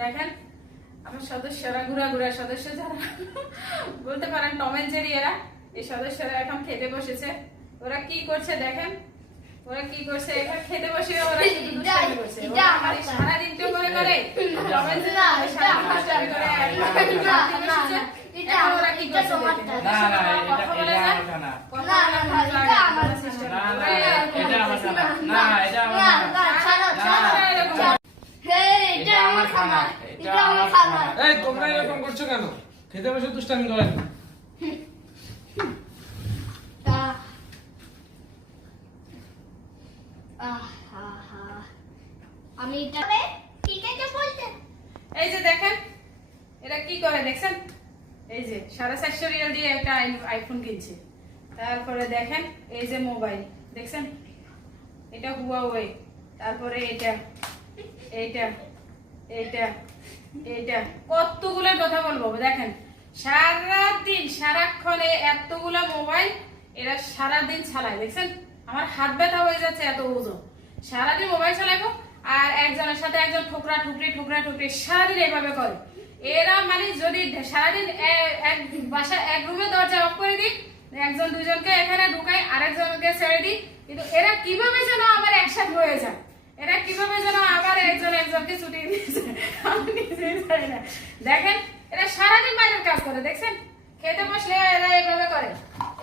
দেখেন আমার সদস্যরা ঘুরা ঘুরা সদস্য যারা বলতে পারেন টম এন্ড জেরি এরা এই সদস্যরা এখন খেতে বসেছে। ওরা কি করছে দেখেন? ওরা কি করছে? এখন খেতে বসে ওরা শুধু দুষ্টামি করছে। এটা ওরা আমার খালি সারাদিন তো করে করে টম এন্ড জেরি না, আমাদের এটা দুষ্টামি করে এখন ওরা কি করছে কথা এটা বলে কথা না, বলে না, এটা আমার না। এটা আমার না, খানা না, ছাড়ো, না। ছাড়ো। এরকম হে, এটা এটা আমার খাবার এই তোমরা এরকম করছ কেন? খেতে বসে দুষ্টামি করেন আহ। আহ, আহ, আহ। আমি এটা ঠিক আছে বলতে। এই যে দেখেন এরা কি করে দেখছেন? এই যে সাড়ে চারশো রিয়াল দিয়ে একটা আইফোন কিনছে। তারপরে দেখেন এই যে মোবাইল। দেখছেন? এটা হুয়াওয়ে তারপরে এটা এইটা। এইটা এইটা। কতগুলো কথা বলব দেখেন। সারাদিন, সারাক্ষণ এতগুলো মোবাইল এরা সারাদিন চালায়, দেখছেন? আমার হাত ব্যথা হয়ে যাচ্ছে এত ওজন। সারাদিন মোবাইল চালাবো আর একজনের সাথে একজন ঠুকরা ঠুকরি ঠুকরা ঠুকরি সারাদিন এভাবে করে। এরা মানে যদি সারাদিন এক বাসা, এক রুমে দরজা অফ করে দিই, একজন দুজনকে এখানে ঢুকাই, আরেকজনকে ছেড়ে দিই, কিন্তু এরা কীভাবে যেন আবার একসাথে হয়ে যায়? এরা কীভাবে যেন আবার একজন একজনকে ছুটি দিয়েছে? দেখেন, এরা সারাদিন বাইরের কাজ করে, দেখছেন? খেতে বসলে এরা এইভাবে করে।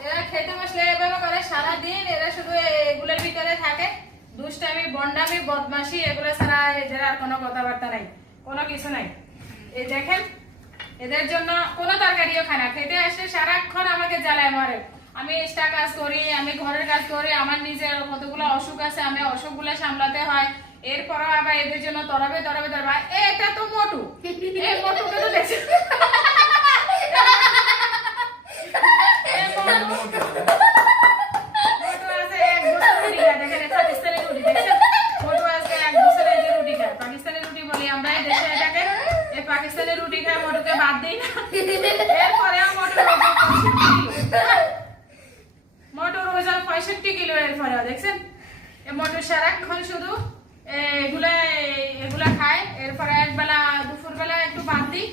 এরা খেতে বসলে এভাবে করে সারাদিন, এরা শুধু এগুলোর ভিতরে থাকে। দুষ্টামি, বন্ডামি, বদমাশি, এগুলো ছাড়া এদের আর কোনো কথাবার্তা নাই, কোনো কিছু নাই। এই দেখেন, এদের জন্য কোনো তরকারিও খায় না। খেতে আসলে সারাক্ষণ আমাকে জ্বালায় মারে। আমি এক্সট্রা কাজ করি, আমি ঘরের কাজ করি, আমার নিজের কতগুলো অসুখ আছে, আমি অসুখগুলো সামলাতে হয়। এরপরও আবার এদের জন্য তরাবে তরাবে তরাবে। এটা তো মোটু। এই মোটুকে তো দেখছি। মোটু। মোটু বছর রুটি খায়? মোটু মোটুকে বাদ দিই না। এরপরেও মোটুর 65 কিলো। মোটুর ওজন 65 কিলো এরপরেও, দেখছেন? এই মোটু সারাক্ষণ শুধু এগুলা এগুলা খায়। এরপরে একবেলা দুপুরবেলা একটু বাদ দিই।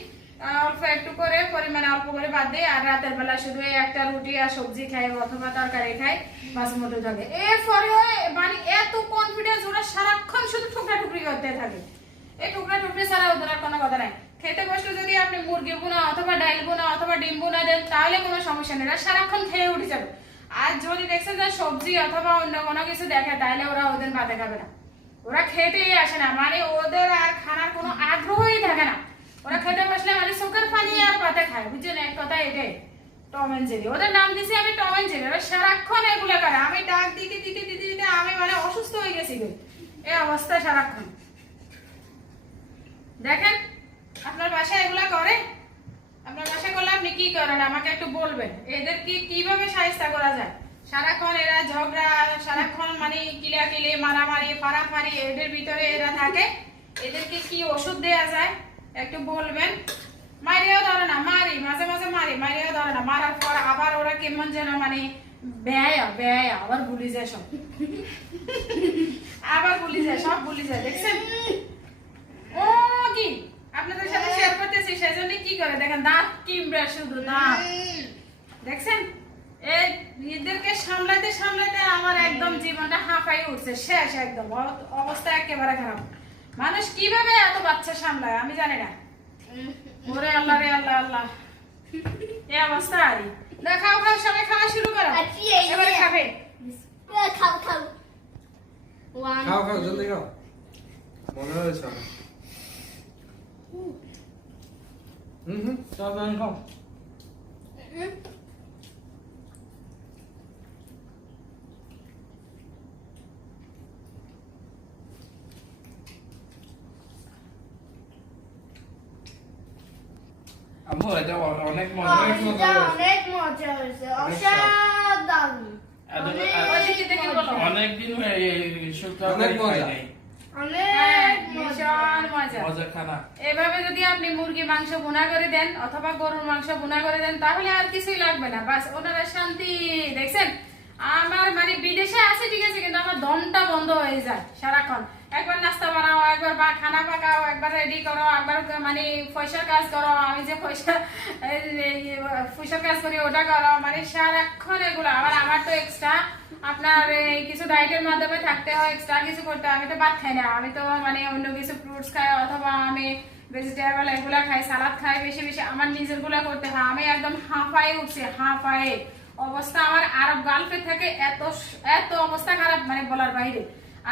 অল্প একটু করে পরিমাণে অল্প করে বাদ দিই। আর রাতের বেলা শুধু একটা রুটি আর সবজি খাই অথবা তরকারি খাই বাস মোটু থাকে এরপরে মানে এত কনফিডেন্স ওরা সারাক্ষণ শুধু টুকরা টুকরি করতে থাকে। এই টুকরা টুকরি ছাড়া ওদের কোনো কথা নাই। খেতে বসলে যদি আপনি মুরগি বোনা অথবা ডাইল বোনা অথবা ডিম বোনা দেন তাহলে কোনো সমস্যা নেই। সারাক্ষণ খেয়ে উঠে যাবে। আর যদি দেখছেন যে সবজি অথবা অন্য কোনো কিছু দেখে, তাহলে ওরা ওদের ভাতে খাবে না। ওরা খেতেই আসে না মানে ওদের আর খানার কোনো আগ্রহই থাকে না। ওরা খেতে বসলে মানে চোখের পানি আর পাতে খায়, বুঝছেন? এক কথা এটাই। Tom and Jerry. ওদের নাম দিছি আমি টম এন্ড জেরি। ওরা সারাক্ষণ এগুলো করে। আমি ডাক দিতে দিতে দিতে দিতে আমি মানে অসুস্থ হয়ে গেছি এই অবস্থা সারাক্ষণ। দেখেন, আপনার বাসায় এগুলা করে? আপনার বাসায় করলে আপনি কি করেন? আমাকে একটু বলবেন। এদের কি কীভাবে সাহায্য করা যায়? সারাক্ষণ এরা ঝগড়া, সারাক্ষণ মানে কিলাকিলি, মারামারি, ফাড়াফাড়ি, এদের ভিতরে এরা থাকে। এদেরকে কি ওষুধ দেয়া যায়? একটু বলবেন। মারিয়াও ধরে না, মারি, মাঝে মাঝে মারি মারিয়াও ধরে না। মারার পর আবার ওরা কেমন যেন মানে ব্যয় ব্যয়, আবার ভুলি যায় সব। আবার ভুলি যায়, সব ভুলি যায়, দেখছেন ও কি আপনাদের সাথে শেয়ার করতেছি সেজন্য কি করে দেখেন দাঁত শুধু দাঁত দেখছেন? এই এদেরকে সামলাতে সামলাতে আমার একদম জীবনটা হাঁপাই উঠছে শেষ একদম। অবস্থা একেবারে খারাপ। মানুষ কীভাবে এত বাচ্চা সামলায় আমি জানি না। ওরে আল্লাহ রে আল্লাহ আল্লাহ। এই অবস্থা আরই না খাও খাও সবাই খাওয়া শুরু করো। এবারে খাবে। খাও খাও। খাও খাও জলদি খাও। মনে হয়েছে হুম হুম চল আমি খাও আম্মু এটা অনেক মজা হয়েছে। অনেক মজা হয়েছে। অসাধারণ অনেক দিন হয়ে অনেক মজা। হ্যাঁ, অনেক মজা। ভীষণ মজা। মজা খানা এভাবে যদি আপনি মুরগি মাংস বোনা করে দেন অথবা গরুর মাংস বোনা করে দেন তাহলে আর কিছুই লাগবে না। বাস ওনারা শান্তি। দেখছেন? আমার মানে বিদেশে আছে ঠিক আছে কিন্তু আমার দমটা বন্ধ হয়ে যায় সারাক্ষণ। একবার নাস্তা বানাও একবার বা খানা পাকাও একবার রেডি করো একবার মানে পয়সার কাজ করো আমি যে পয়সা পয়সার কাজ করি ওটা করো মানে সারাক্ষণ এগুলো। আবার আমার তো এক্সট্রা আপনার কিছু ডায়েটের মাধ্যমে থাকতে হয় এক্সট্রা কিছু করতে হয়। আমি তো ভাত খাই না। আমি তো মানে অন্য কিছু ফ্রুটস খাই, অথবা আমি ভেজিটেবল এগুলো খাই সালাদ খাই, বেশি বেশি। আমার নিজেরগুলা করতে হয়। আমি একদম হাঁপায়ে উঠছি, হাঁপায়ে। অবস্থা আমার আরব গালফে থেকে এত এত অবস্থা খারাপ মানে বলার বাইরে।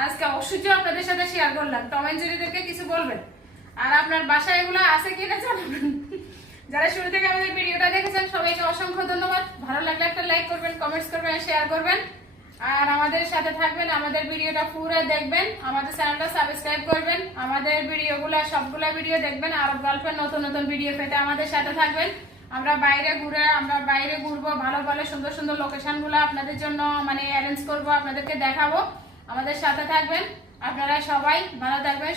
আজকে অসহ্য আপনাদের সাথে শেয়ার করলাম। টম জেরিদেরকে কিছু বলবেন। আর আপনার বাসায় এগুলো আছে কিনা জানাবেন। যারা শুরু থেকে আমাদের ভিডিওটা দেখেছেন, সবাইকে অসংখ্য ধন্যবাদ। ভালো লাগলে একটা লাইক করবেন কমেন্টস করবেন শেয়ার করবেন। আর আমাদের সাথে থাকবেন, আমাদের ভিডিওটা পুরো দেখবেন, আমাদের চ্যানেলটা সাবস্ক্রাইব করবেন, আমাদের ভিডিওগুলো, সবগুলো ভিডিও দেখবেন, আর গল্পের নতুন নতুন ভিডিও পেতে আমাদের সাথে থাকবেন। আমরা বাইরে ঘুরে, আমরা বাইরে ঘুরবো, ভালো ভালো, সুন্দর সুন্দর লোকেশনগুলো আপনাদের জন্য মানে অ্যারেঞ্জ করব, আপনাদেরকে দেখাবো। আমাদের সাথে থাকবেন। আপনারা সবাই ভালো থাকবেন